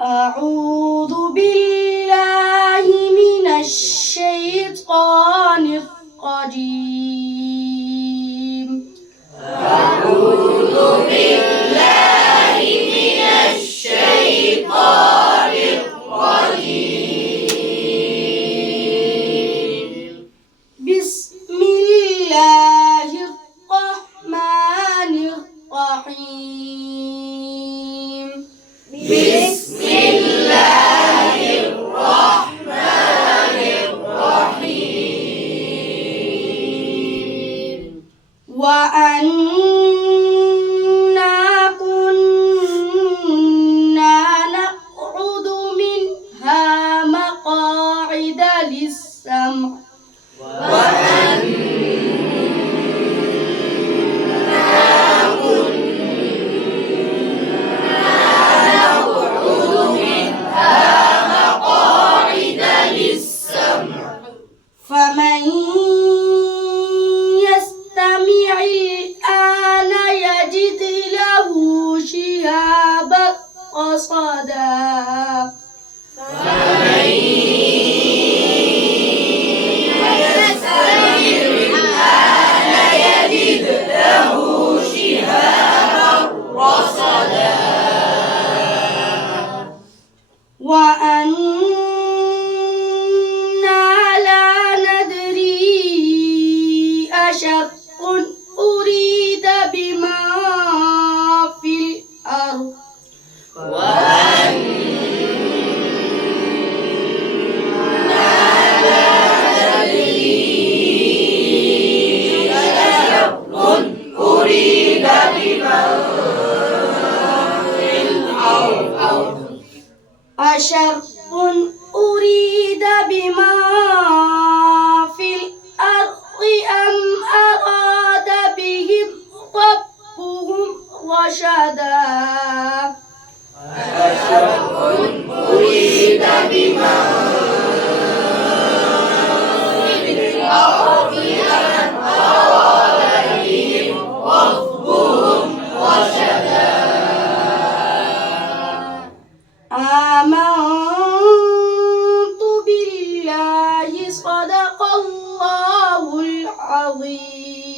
أعوذ بالله من الشيطان الرجيم. أعوذ بالله من الشيطان الرجيم. بسم الله الرحمن الرحيم. بسم الله الرحمن الرحيم. وأنا كنا نقعد منها مقاعد للسمع فمن يستمع الآن يجد له شهابا رصدا. وأنا لا ندري أشر أريد بما في الأرض أشر أريد بما في الأرض أم أراد بهم ربهم رشدا. أريد بما في الأرض أم أراد بهم ربهم رشدا. آمنت بالله صدق الله العظيم.